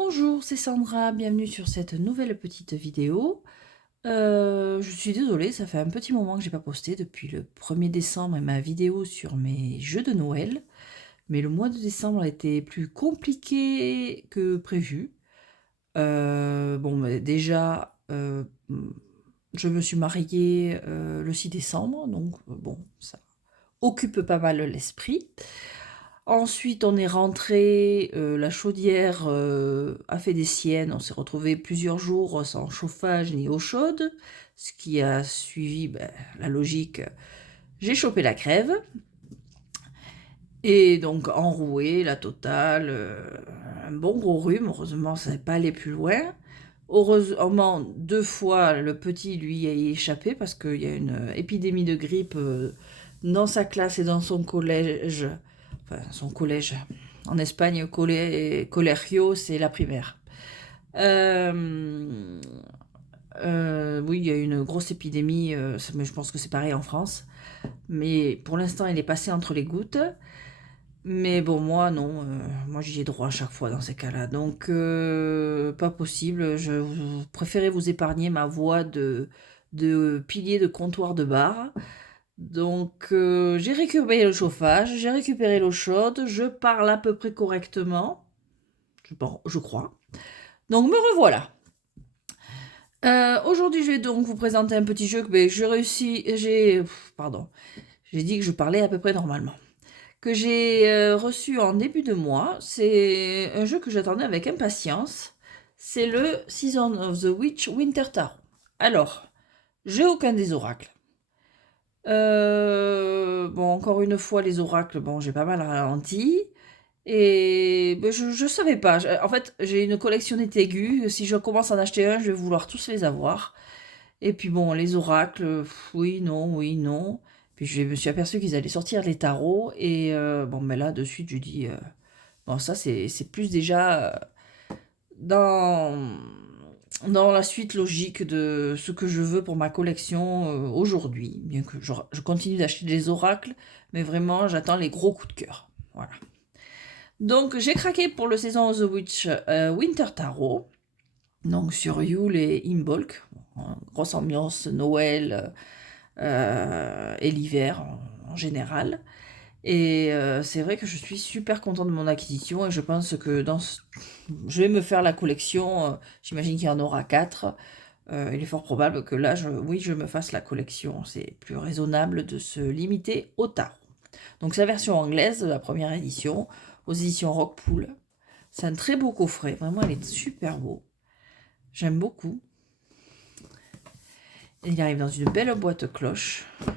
Bonjour, c'est Sandra, bienvenue sur cette nouvelle petite vidéo. Je suis désolée, ça fait un petit moment que j'ai pas posté depuis le 1er décembre et ma vidéo sur mes jeux de Noël. Mais le mois de décembre a été plus compliqué que prévu. Déjà, je me suis mariée le 6 décembre, donc bon, ça occupe pas mal l'esprit. Ensuite, on est rentré, la chaudière a fait des siennes. On s'est retrouvé plusieurs jours sans chauffage ni eau chaude, ce qui a suivi la logique. J'ai chopé la crève et donc enroué, la totale, un bon gros rhume. Heureusement, ça n'est pas allé plus loin. Heureusement, 2 fois, le petit, lui, a échappé parce qu'il y a une épidémie de grippe dans sa classe et dans son collège. Enfin, son collège. En Espagne, colegio, c'est la primaire. Oui, il y a une grosse épidémie, mais je pense que c'est pareil en France. Mais pour l'instant, il est passé entre les gouttes. Mais bon, moi, non. Moi, j'y ai droit à chaque fois dans ces cas-là. Donc, pas possible. Préférez vous épargner ma voix de pilier de comptoir de bar. Donc, j'ai récupéré le chauffage, j'ai récupéré l'eau chaude, je parle à peu près correctement, je crois. Donc, me revoilà. Aujourd'hui, je vais donc vous présenter un petit jeu que j'ai dit que je parlais à peu près normalement. Que j'ai reçu en début de mois. C'est un jeu que j'attendais avec impatience. C'est le Season of the Witch Winter Tarot. Alors, j'ai aucun des oracles. Bon, encore une fois, les oracles, bon, j'ai pas mal ralenti. Et je savais pas. En fait, j'ai une collection d'étégus. Si je commence à en acheter un, je vais vouloir tous les avoir. Et puis bon, les oracles, oui, non, oui, non. Puis je me suis aperçu qu'ils allaient sortir les tarots. Et bon, mais là, de suite, je dis, bon, ça, c'est plus déjà dans, dans la suite logique de ce que je veux pour ma collection aujourd'hui. Bien que je continue d'acheter des oracles, mais vraiment, j'attends les gros coups de cœur. Voilà. Donc, j'ai craqué pour le Season of the Witch Winter Tarot. Donc, sur Yule et Imbolc. Grosse ambiance Noël et l'hiver en général. Et c'est vrai que je suis super contente de mon acquisition et je pense que je vais me faire la collection. J'imagine qu'il y en aura 4. Il est fort probable que là, je me fasse la collection. C'est plus raisonnable de se limiter au tarot. Donc, c'est la version anglaise, la première édition, aux éditions Rockpool. C'est un très beau coffret. Vraiment, il est super beau. J'aime beaucoup. Et il arrive dans une belle boîte cloche. Hop,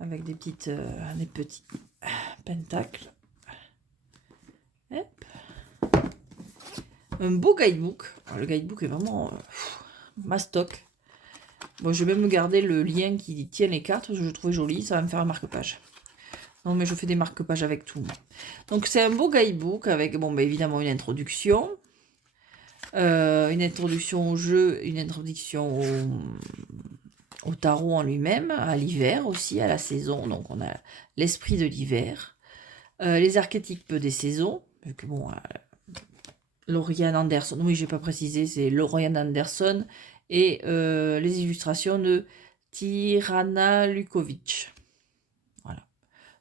avec des petits pentacles. Hop. Un beau guidebook. Alors, le guidebook est vraiment mastoc. Bon, je vais même garder le lien qui tient les cartes parce que je le trouvais joli. Ça va me faire un marque-page. Non, mais je fais des marque-pages avec tout. Donc, c'est un beau guidebook avec, bon, évidemment, une introduction. Une introduction au jeu, une introduction au tarot en lui-même, à l'hiver aussi, à la saison. Donc, on a l'esprit de l'hiver. Les archétypes des saisons. Vu que, bon, Lauriane Anderson, oui, j'ai pas précisé, c'est Lauriane Anderson. Et les illustrations de Tirana Lukovic. Voilà.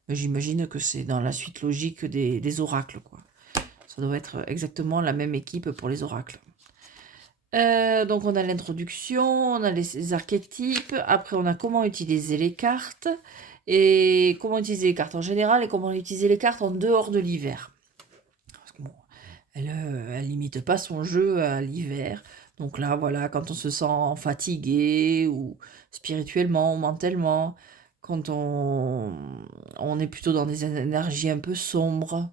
J'imagine que c'est dans la suite logique des oracles, quoi. Ça doit être exactement la même équipe pour les oracles. Donc on a l'introduction, on a les archétypes, après on a comment utiliser les cartes, et comment utiliser les cartes en général, et comment utiliser les cartes en dehors de l'hiver. Parce que bon, elle limite pas son jeu à l'hiver. Donc là, voilà, quand on se sent fatigué, ou spirituellement, ou mentalement, quand on est plutôt dans des énergies un peu sombres,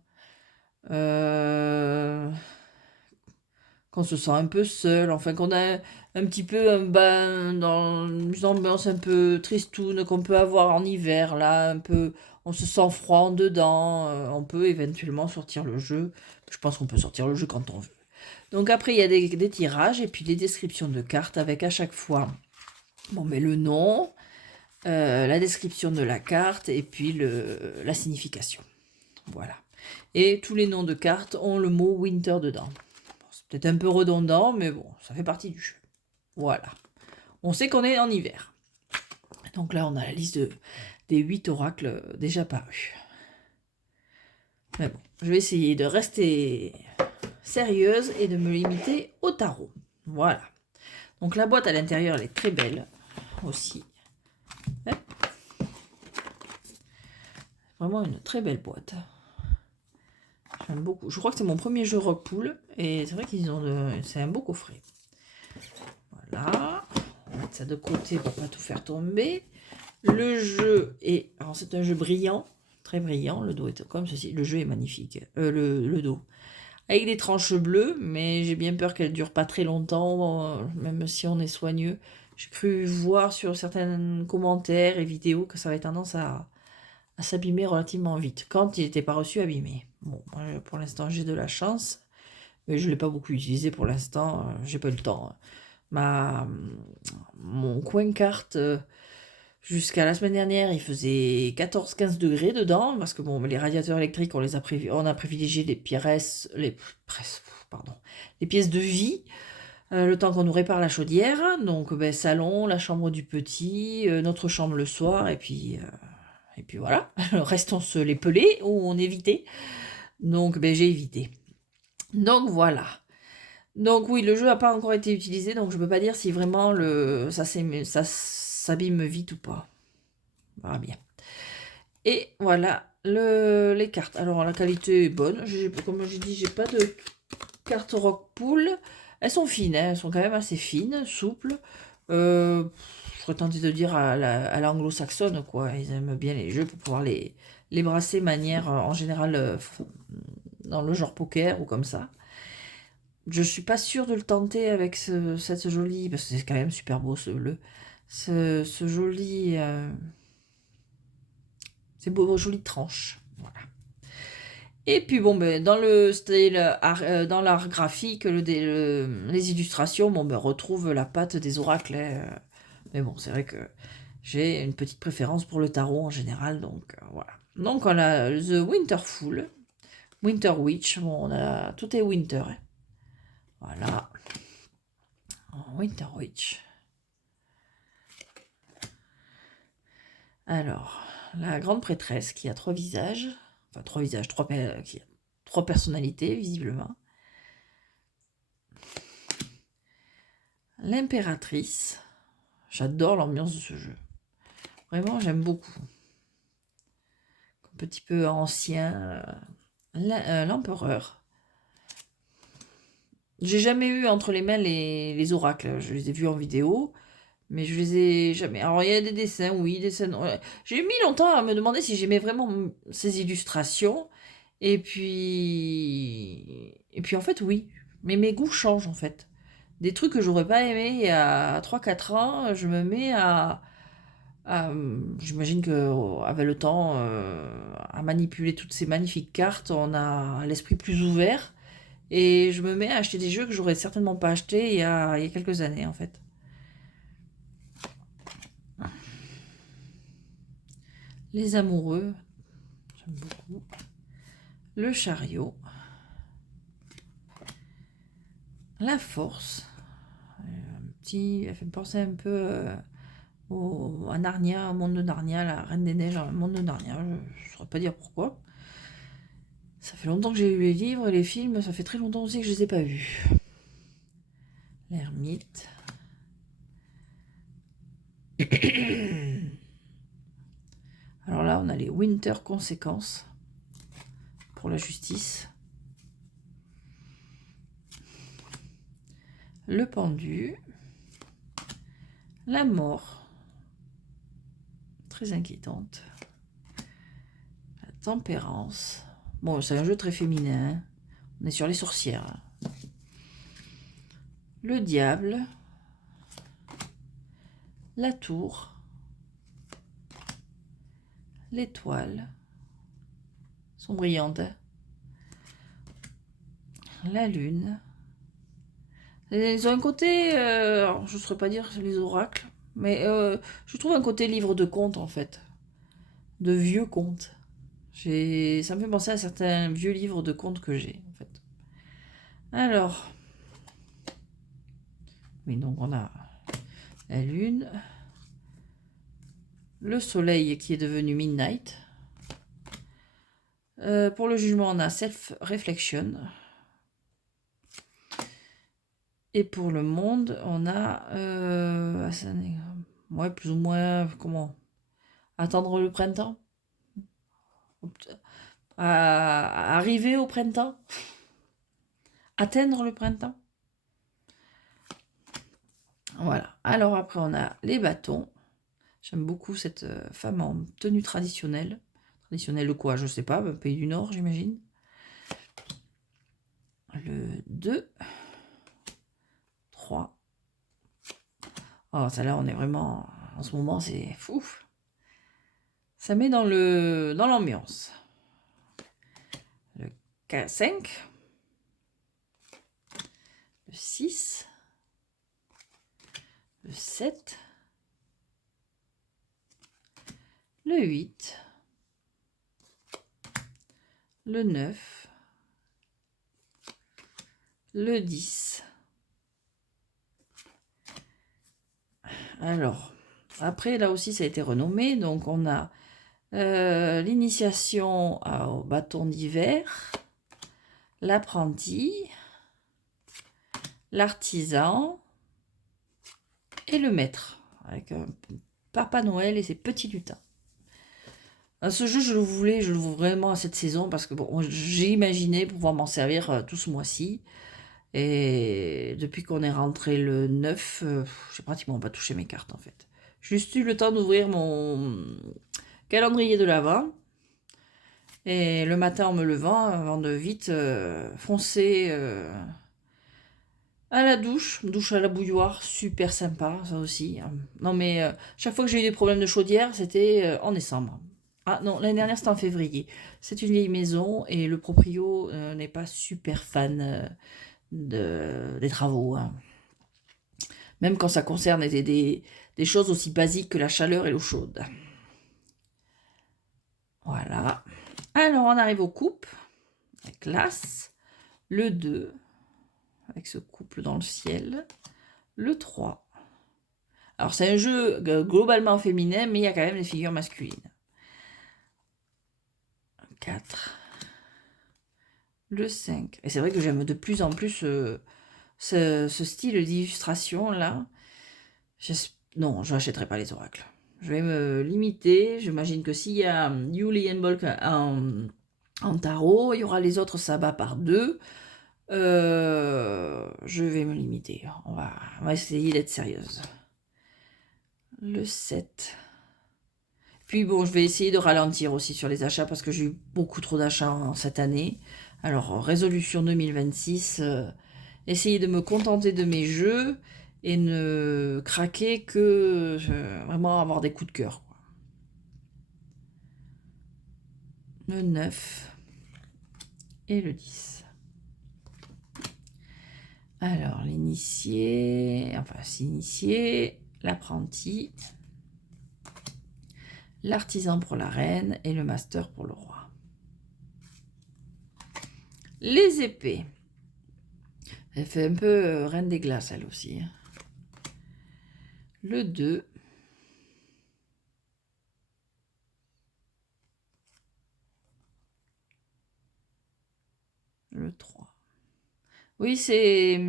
qu'on se sent un peu seul, enfin qu'on a un petit peu un bain dans une ambiance un peu tristoune qu'on peut avoir en hiver, là, un peu, on se sent froid en dedans, on peut éventuellement sortir le jeu. Je pense qu'on peut sortir le jeu quand on veut. Donc après, il y a des tirages et puis des descriptions de cartes avec à chaque fois, bon, mais le nom, la description de la carte et puis la signification. Voilà. Et tous les noms de cartes ont le mot winter dedans. peut-être un peu redondant, mais bon, ça fait partie du jeu. Voilà. On sait qu'on est en hiver. Donc là, on a la liste des 8 oracles déjà parus. Mais bon, je vais essayer de rester sérieuse et de me limiter au tarot. Voilà. Donc la boîte à l'intérieur, elle est très belle aussi. Vraiment une très belle boîte. J'aime beaucoup. Je crois que c'est mon premier jeu Rockpool et c'est vrai qu'ils ont c'est un beau coffret. Voilà. On va mettre ça de côté pour pas tout faire tomber. Le jeu est... Alors c'est un jeu brillant, très brillant. Le dos est comme ceci. Le jeu est magnifique. Le dos. Avec des tranches bleues, mais j'ai bien peur qu'elles ne durent pas très longtemps, même si on est soigneux. J'ai cru voir sur certains commentaires et vidéos que ça avait tendance à s'abîmer relativement vite, quand il n'était pas reçu abîmé. Bon, moi, pour l'instant, j'ai de la chance, mais je ne l'ai pas beaucoup utilisé pour l'instant, j'ai pas eu le temps. Mon coin carte, jusqu'à la semaine dernière, il faisait 14-15 degrés dedans, parce que bon, les radiateurs électriques, on a privilégié les pièces, les pièces de vie, le temps qu'on nous répare la chaudière. Donc, salon, la chambre du petit, notre chambre le soir, et puis voilà. Le reste, on se les pelait ou on évitait. Donc, j'ai évité. Donc, voilà. Donc, oui, le jeu n'a pas encore été utilisé, donc je ne peux pas dire si vraiment ça s'abîme vite ou pas. On verra bien. Et voilà les cartes. Alors, la qualité est bonne. Comme je dis, j'ai pas de cartes Rockpool. Elles sont fines, hein. Elles sont quand même assez fines, souples. Je serais tenté de dire à l'anglo-saxonne, quoi. Ils aiment bien les jeux pour pouvoir les brasser manière, en général, dans le genre poker ou comme ça. Je suis pas sûre de le tenter avec cette jolie, parce que c'est quand même super beau ce bleu. Ce joli... c'est beau, jolie tranche. Voilà. Et puis bon, dans le style dans l'art graphique, les illustrations, bon, retrouve la patte des oracles. Mais bon, c'est vrai que j'ai une petite préférence pour le tarot en général, donc voilà. Donc on a The Winterful, Winter Witch. Bon, tout est winter. Hein. Voilà. Winter Witch. Alors, la grande prêtresse qui a 3 visages, enfin 3 visages, qui a 3 personnalités visiblement. L'impératrice. J'adore l'ambiance de ce jeu. Vraiment, j'aime beaucoup. Un petit peu ancien. L'empereur. J'ai jamais eu entre les mains les oracles. Je les ai vus en vidéo, mais je les ai jamais. Alors, il y a des dessins, oui, des scènes. Ouais. J'ai mis longtemps à me demander si j'aimais vraiment ces illustrations. Et puis, en fait, oui. Mais mes goûts changent, en fait. Des trucs que j'aurais pas aimé il y a 3-4 ans, je me mets j'imagine que avec le temps, à manipuler toutes ces magnifiques cartes, on a l'esprit plus ouvert. Et je me mets à acheter des jeux que j'aurais certainement pas achetés il y a quelques années, en fait. Les amoureux, j'aime beaucoup. Le chariot. La force. Elle fait me penser un peu à Narnia, au monde de Narnia, la Reine des Neiges, le monde de Narnia. Je ne saurais pas dire pourquoi. Ça fait longtemps que j'ai lu les livres et les films, ça fait très longtemps aussi que je les ai pas vus. L'ermite. Alors là, on a les Winter Conséquences pour la justice. Le pendu. La mort. Très inquiétante. La tempérance. Bon, c'est un jeu très féminin. Hein. On est sur les sorcières. Le diable. La tour. L'étoile. Sont brillantes. Hein. La lune. Ils ont un côté, je ne saurais pas dire les oracles, mais je trouve un côté livre de contes en fait, de vieux contes. Ça me fait penser à certains vieux livres de contes que j'ai en fait. Alors, Oui, donc on a la lune, le soleil qui est devenu midnight. Pour le jugement, on a self-reflection. Et pour le monde, on a ouais, plus ou moins comment attendre le printemps, arriver au printemps, atteindre le printemps. Voilà. Alors après, on a les bâtons. J'aime beaucoup cette femme en tenue traditionnelle. Traditionnelle de quoi? Je sais pas, pays du Nord, j'imagine. Le 2. 3. Oh, celle-là, on est vraiment... En ce moment, c'est fou. Ça met dans l'ambiance. Le 5. Le 6. Le 7. Le 8. Le 9. Le 10. Alors, après, là aussi, ça a été renommé. Donc, on a l'initiation au bâton d'hiver, l'apprenti, l'artisan et le maître, avec un Papa Noël et ses petits lutins. Ce jeu, je le veux vraiment à cette saison parce que bon, j'ai imaginé pouvoir m'en servir tout ce mois-ci. Et depuis qu'on est rentré le 9, j'ai pratiquement pas touché mes cartes en fait. Juste eu le temps d'ouvrir mon calendrier de l'Avent. Et le matin en me levant, avant de vite foncer à la douche à la bouilloire, super sympa ça aussi. Non mais chaque fois que j'ai eu des problèmes de chaudière, c'était en décembre. Ah non, l'année dernière c'était en février. C'est une vieille maison et le proprio n'est pas super fan des travaux. Hein. Même quand ça concerne des choses aussi basiques que la chaleur et l'eau chaude. Voilà. Alors on arrive aux coupes. Avec l'As, le 2, avec ce couple dans le ciel, le 3. Alors c'est un jeu globalement féminin, mais il y a quand même des figures masculines. 4, le 5. Et c'est vrai que j'aime de plus en plus ce style d'illustration là. Non, je n'achèterai pas les oracles. Je vais me limiter. J'imagine que s'il y a Yuli and Bulk en tarot, il y aura les autres sabbats par 2. Je vais me limiter. On va essayer d'être sérieuse. Le 7. Puis bon, je vais essayer de ralentir aussi sur les achats parce que j'ai eu beaucoup trop d'achats cette année. Alors, résolution 2026, essayer de me contenter de mes jeux et ne craquer que vraiment avoir des coups de cœur. Le 9 et le 10. Alors, l'initié, enfin, s'initier, l'apprenti, l'artisan pour la reine et le master pour le roi. Les épées. Elle fait un peu reine des glaces, elle aussi. Le 2. Le 3. Oui, c'est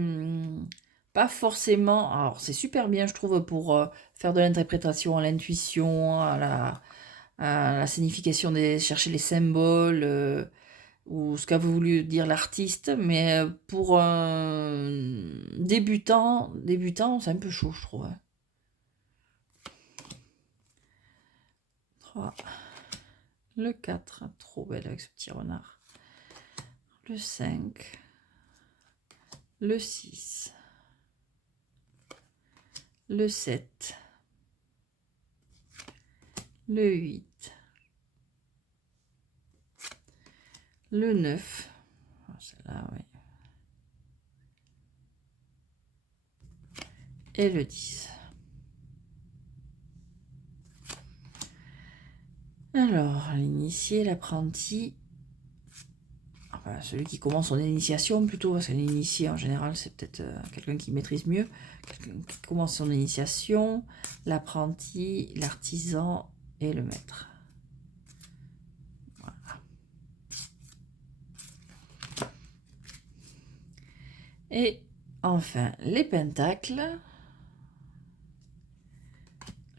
pas forcément... Alors, c'est super bien, je trouve, pour faire de l'interprétation à l'intuition, à la signification, chercher les symboles, ou ce qu'a voulu dire l'artiste. Mais pour un débutant, c'est un peu chaud, je trouve. 3. Le 4, trop belle avec ce petit renard. Le 5. Le 6, le 7, le 8, le 9, celle-là, oui, et le 10. Alors, l'initié, l'apprenti, voilà, celui qui commence son initiation plutôt, parce qu'un initié en général c'est peut-être quelqu'un qui maîtrise mieux, quelqu'un qui commence son initiation, l'apprenti, l'artisan et le maître. Voilà. Et enfin les pentacles,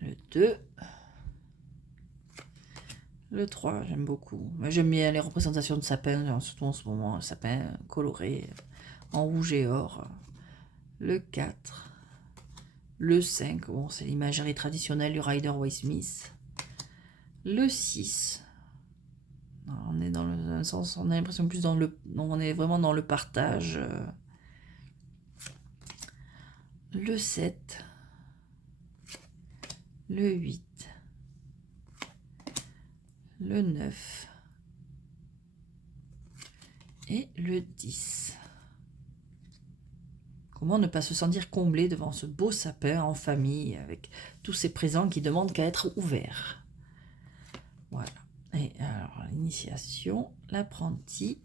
le 2, le 3, j'aime beaucoup. J'aime bien les représentations de sapins, surtout en ce moment, un sapin coloré en rouge et or. Le 4, le 5, bon, c'est l'imagerie traditionnelle du Rider-Waite Smith. Le 6, on est dans le sens, on a l'impression plus dans le, on est vraiment dans le partage. Le 7, le 8, le 9 et le 10. Comment ne pas se sentir comblé devant ce beau sapin en famille avec tous ces présents qui demandent qu'à être ouverts. Voilà. Et alors l'initiation, l'apprenti,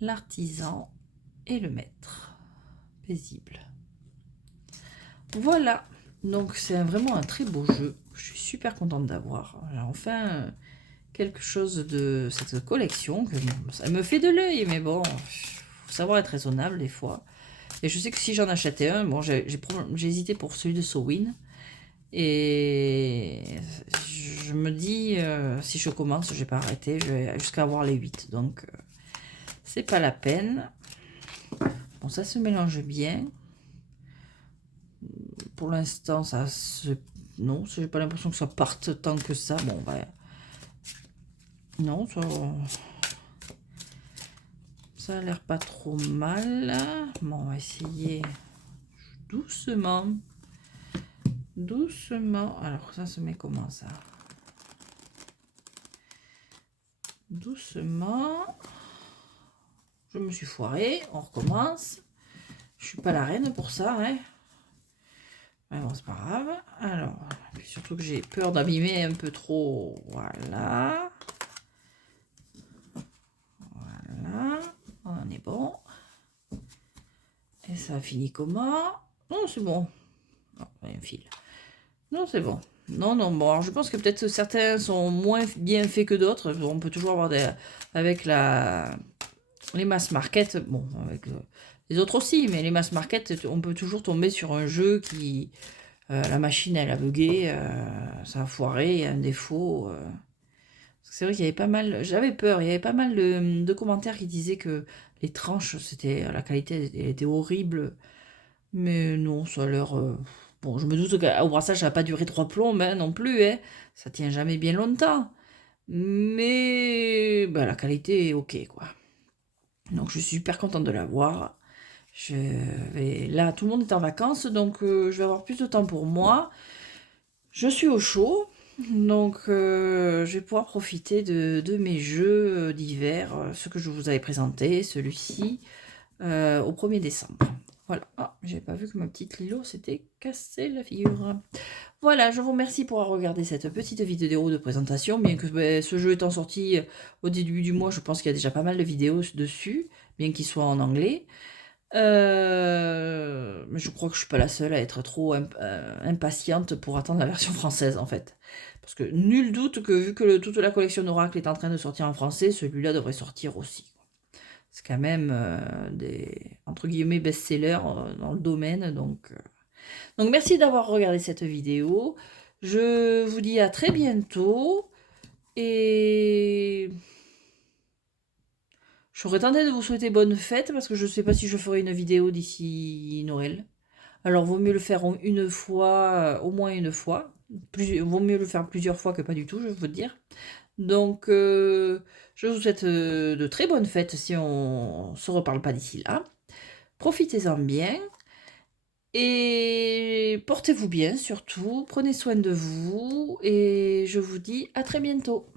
l'artisan et le maître. Paisible. Voilà. Donc c'est vraiment un très beau jeu. Je suis super contente d'avoir. Enfin quelque chose de cette collection que ça me fait de l'œil, mais bon, faut savoir être raisonnable des fois. Et je sais que si j'en achetais un, bon, j'ai hésité pour celui de Sowin. Et je me dis, si je commence, je vais pas arrêter, je vais jusqu'à avoir les 8. Donc, c'est pas la peine. Bon, ça se mélange bien. Pour l'instant, ça se... Non, j'ai pas l'impression que ça parte tant que ça. Bon, bah... Non, ça a l'air pas trop mal. Bon, on va essayer doucement. Doucement. Alors, ça se met comment, ça? Doucement. Je me suis foirée. On recommence. Je suis pas la reine pour ça, hein. Mais bon, c'est pas grave. Alors, surtout que j'ai peur d'abîmer un peu trop. Voilà. Voilà. On en est bon. Et ça finit comment? Non, c'est bon. Non, il y a un fil. Non, c'est bon. Non, non, bon, alors je pense que peut-être certains sont moins bien faits que d'autres. On peut toujours avoir des... avec les mass market, bon, avec les autres aussi, mais les mass market, on peut toujours tomber sur un jeu qui... la machine, elle a bugué, ça a foiré, il y a un défaut. C'est vrai qu'il y avait pas mal... J'avais peur, il y avait pas mal de commentaires qui disaient que les tranches, la qualité elle était horrible. Mais non, ça a l'air... Bon, je me doute qu'au brassage, ça va pas durer 3 plombs hein, non plus. Hein. Ça tient jamais bien longtemps. Mais bah, la qualité est ok, quoi. Donc, je suis super contente de l'avoir. Là, tout le monde est en vacances, donc je vais avoir plus de temps pour moi. Je suis au chaud, donc je vais pouvoir profiter de mes jeux d'hiver, ce que je vous avais présenté, celui-ci, au 1er décembre. Voilà. Ah, j'avais pas vu que ma petite Lilo s'était cassé la figure. Voilà, je vous remercie pour avoir regardé cette petite vidéo de présentation. Bien que ce jeu étant sorti au début du mois, je pense qu'il y a déjà pas mal de vidéos dessus, bien qu'il soit en anglais. Mais je crois que je suis pas la seule à être trop impatiente pour attendre la version française, en fait. Parce que nul doute que vu que toute la collection d'Oracle est en train de sortir en français, celui-là devrait sortir aussi. C'est quand même des, entre guillemets, best-sellers dans le domaine. Donc merci d'avoir regardé cette vidéo. Je vous dis à très bientôt. Et j'aurais tenté de vous souhaiter bonne fête parce que je ne sais pas si je ferai une vidéo d'ici Noël. Alors, vaut mieux le faire une fois, au moins une fois. Vaut mieux le faire plusieurs fois que pas du tout, je veux vous dire. Donc, je vous souhaite de très bonnes fêtes si on ne se reparle pas d'ici là. Profitez-en bien. Et portez-vous bien surtout. Prenez soin de vous. Et je vous dis à très bientôt.